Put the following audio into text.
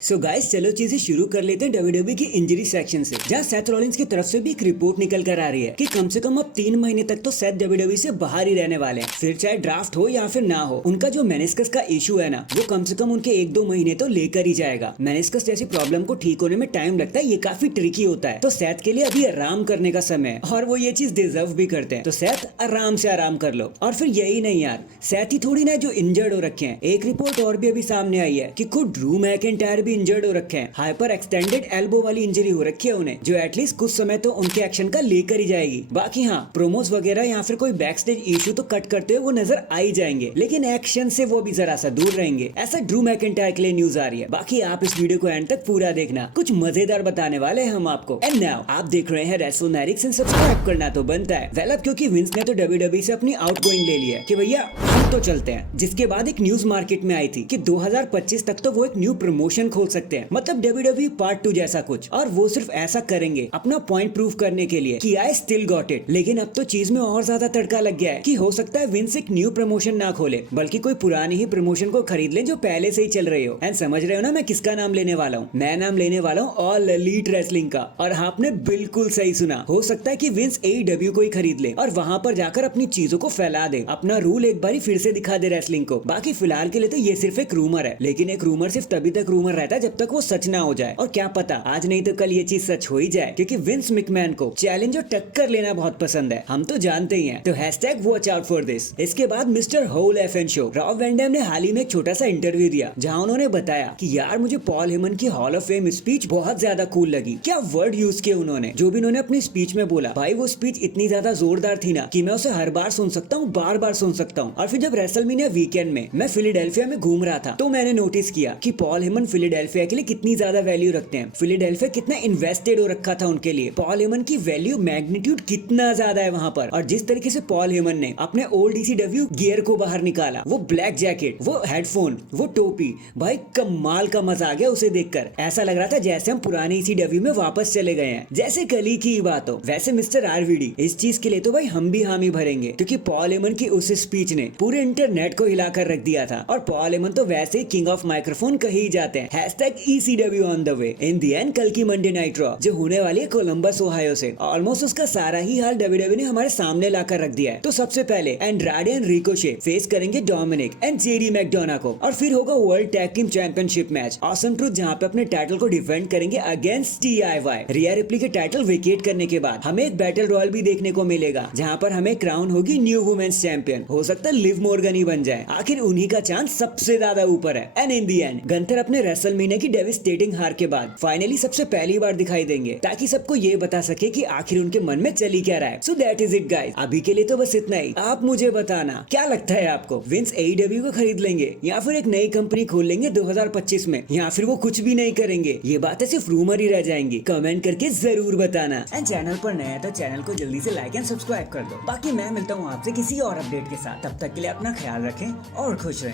So guys चलो चीजें शुरू कर लेते हैं डब्ल्यूडब्ल्यूई की इंजरी सेक्शन से, जहां सेथ रॉलिंस की तरफ से भी एक रिपोर्ट निकल कर आ रही है कि कम से कम अब 3 महीने तक तो सेथ डब्ल्यूडब्ल्यूई से बाहर ही रहने वाले हैं। फिर चाहे ड्राफ्ट हो या फिर ना हो, उनका जो मेनिस्कस का इशू है ना, वो कम से कम उनके 1-2 महीने तो लेकर ही जाएगा। मेनिस्कस जैसी प्रॉब्लम को ठीक होने में टाइम लगता है, ये काफी ट्रिकी होता है। तो सेथ के लिए अभी आराम करने का समय है और वो ये चीज डिजर्व भी करते हैं। तो सेथ आराम से आराम कर लो। और फिर यही नहीं यार, सेथ ही थोड़ी ना जो इंजर्ड हो रखे हैं। एक रिपोर्ट और भी अभी सामने आई है कि खुद ड्रू मैकिंटायर भी इंजर्ड हो रखे हैं। हाइपर एक्सटेंडेड एल्बो वाली इंजरी हो रखी है उन्हें, जो एटलीस्ट कुछ समय तो उनके एक्शन का लेकर ही जाएगी। बाकी हाँ, प्रोमोस वगैरह या फिर कोई बैक स्टेज इशू तो कट करते हुए वो नजर आ ही जाएंगे, लेकिन एक्शन से वो भी जरा सा दूर रहेंगे, ऐसा ड्रू मैकिंटायर के लिए न्यूज आ रही है। बाकी आप इस वीडियो को एंड तक पूरा देखना, कुछ मजेदार बताने वाले हैं हम आपको। एंड नाउ आप देख रहे हैं रेसलमैनिक्स एंड सब्सक्राइब करना तो बनता है। वेल अब क्योंकि विंस ने तो डब्ल्यूडब्ल्यूई से अपनी आउटगोइंग ले ली है कि भैया हम तो चलते हैं, जिसके बाद एक न्यूज मार्केट में आई थी कि 2025 तक तो वो एक न्यू प्रमोशन खोल सकते हैं, मतलब डब्ल्यूडब्ल्यूई पार्ट 2 जैसा कुछ। और वो सिर्फ ऐसा करेंगे अपना पॉइंट प्रूव करने के लिए कि आई स्टिल गॉट इट। लेकिन अब तो चीज में और ज्यादा तड़का लग गया है कि हो सकता है विंस एक न्यू प्रमोशन ना खोले, बल्कि कोई पुरानी ही प्रमोशन को खरीद ले जो पहले से ही चल रही हो। एंड समझ रहे हो ना मैं किसका नाम लेने वाला हूँ? मैं नाम लेने वाला हूँ ऑल एलीट रेसलिंग का। और आपने बिल्कुल सही सुना, हो सकता है कि विंस AEW को ही खरीद ले और वहां पर जाकर अपनी चीजों को फैला दे, अपना रूल एक बारी फिर से दिखा दे रेसलिंग को। बाकी फिलहाल के लिए तो ये सिर्फ एक रूमर है, लेकिन एक रूमर सिर्फ तभी तक रूमर रहता है जब तक वो सच ना हो जाए। और क्या पता आज नहीं तो कल ये चीज सच हो ही जाए, क्योंकि विंस मैकमैन को चैलेंज और टक्कर लेना बहुत पसंद है, हम तो जानते ही हैं। तो hashtag watch out for this. इसके बाद मिस्टर होल एफएन शो रॉब वैन डैम ने हाल ही में एक छोटा सा इंटरव्यू दिया, जहां उन्होंने बताया कि यार मुझे पॉल हेमन की हॉल ऑफ फेम स्पीच बहुत ज्यादा कूल लगी। क्या वर्ड यूज किए उन्होंने, जो भी उन्होंने अपनी स्पीच में बोला, भाई वो स्पीच इतनी ज्यादा जोरदार थी ना कि मैं उसे हर बार सुन सकता हूँ, बार बार सुन सकता हूँ। और फिर जब रेसलमेनिया वीकेंड में मैं फिलाडेल्फिया में घूम रहा था, तो मैंने नोटिस किया कि पॉल हेमन फिलाडेल्फिया के लिए कितनी ज्यादा वैल्यू रखते हैं। फिलाडेल्फिया कितना इन्वेस्टेड हो रखा था उनके लिए। पॉल हेमन की वैल्यू मैग्नीट्यूड कितना ज्यादा है वहां पर। और जिस तरीके से पॉल हेमन ने अपने ओल्ड ECW गियर को बाहर निकाला, वो ब्लैक जैकेट, वो हेडफोन, वो टोपी, भाई कमाल का मजा आ गया उसे देखकर। ऐसा लग रहा था जैसे हम पुराने ECW में वापस चले गए हैं, जैसे कल ही की बात हो। वैसे मिस्टर RVD, इस चीज के लिए तो भाई हम भी हामी भरेंगे, क्योंकि पॉल हेमन की उस स्पीच ने पूरे इंटरनेट को हिलाकर रख दिया था। और पॉल हेमन तो वैसे ही किंग ऑफ माइक्रोफोन कहे ही जाते हैं। Hashtag ECW on the way. In the and कल की मंडे नाइट रॉ जो होने वाली है कोलंबस ओहायो से, ऑलमोस्ट उसका सारा ही हाल डब्ल्यूडब्ल्यूई ने हमारे सामने लाकर रख दिया है। तो सबसे पहले एंड्राडे एंड रिकोशे फेस करेंगे डोमिनिक एंड जेरी मैकडोना को, और फिर होगा world tag team championship match awesome truth, जहां पे अपने टाइटल को डिफेंड करेंगे अगेंस्ट TIY। रिया रिप्ली के टाइटल वेकेट करने के बाद हमें एक बैटल रॉयल भी देखने को मिलेगा, जहां पर हमें क्राउन होगी न्यू वुमेन्स चैंपियन। हो सकता है लिव मॉर्गन ही बन जाए, आखिर उन्हीं का चांस सबसे ज्यादा ऊपर है। And in the and Gunther अपने रेसलमेनिया की डेविस्टेटिंग हार के बाद फाइनली सबसे पहली बार दिखाई देंगे, ताकि सबको ये बता सके कि आखिर उनके मन में चली क्या रहा है। So that is it guys, अभी के लिए तो बस इतना ही। आप मुझे बताना क्या लगता है आपको, विंस AEW को खरीद लेंगे या फिर एक नई कंपनी खोल लेंगे 2025 में, या फिर वो कुछ भी नहीं करेंगे? ये बातें सिर्फ रूमर ही रह जाएंगी। कमेंट करके जरूर बताना। एंड चैनल पर नया है तो चैनल को जल्दी से लाइक एंड सब्सक्राइब कर दो। बाकी मैं मिलता हूँ आपसे किसी और अपडेट के साथ, तब तक के लिए अपना ख्याल रखें और खुश रहें।